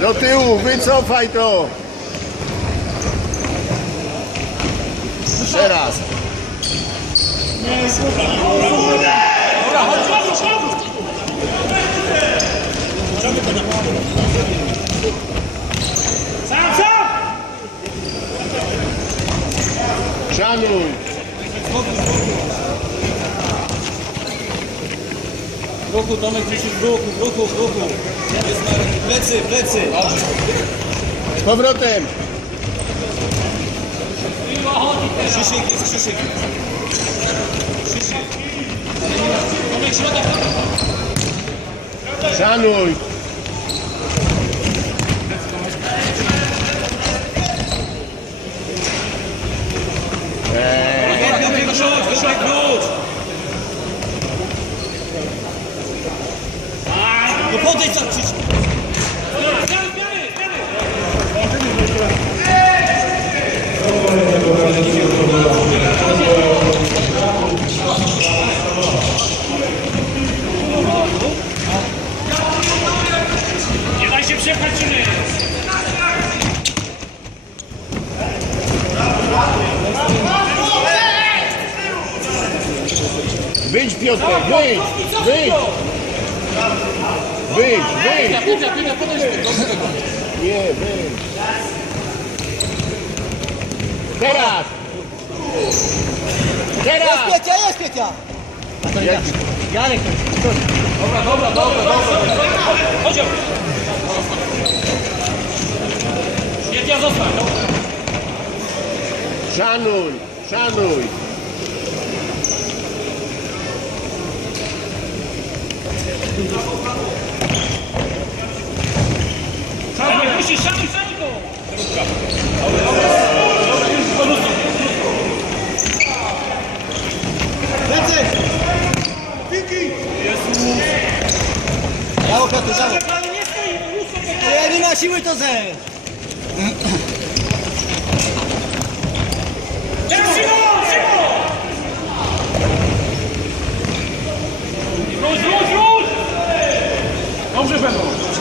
Do tyłu, wycofaj to. Jeszcze raz. Szanuj. Ruchu, Tomek jest w ruchu, w ruchu, w ruchu. Jest. Plecy, plecy. Z powrotem. Krzysiek jest Krzysiek. Krzysiek. Tomek środek. Szanuj. No podejdź tam Krzysiek. Nie daj się przepchać, czy nie? Wyjdź Piotrek, wyjdź. Wyjdź. Wyjdź, wyjdź. Nie, wyjdź. Teraz. Teraz. Piecia, jest Piecia! Jarek, Chodź. Świetnie, zostań. Szanuj, szanuj. Nie musisz, szanuj, Piotr, brawo! Ale nie stoi. Ale nie na siły to ze! Dobrze będą.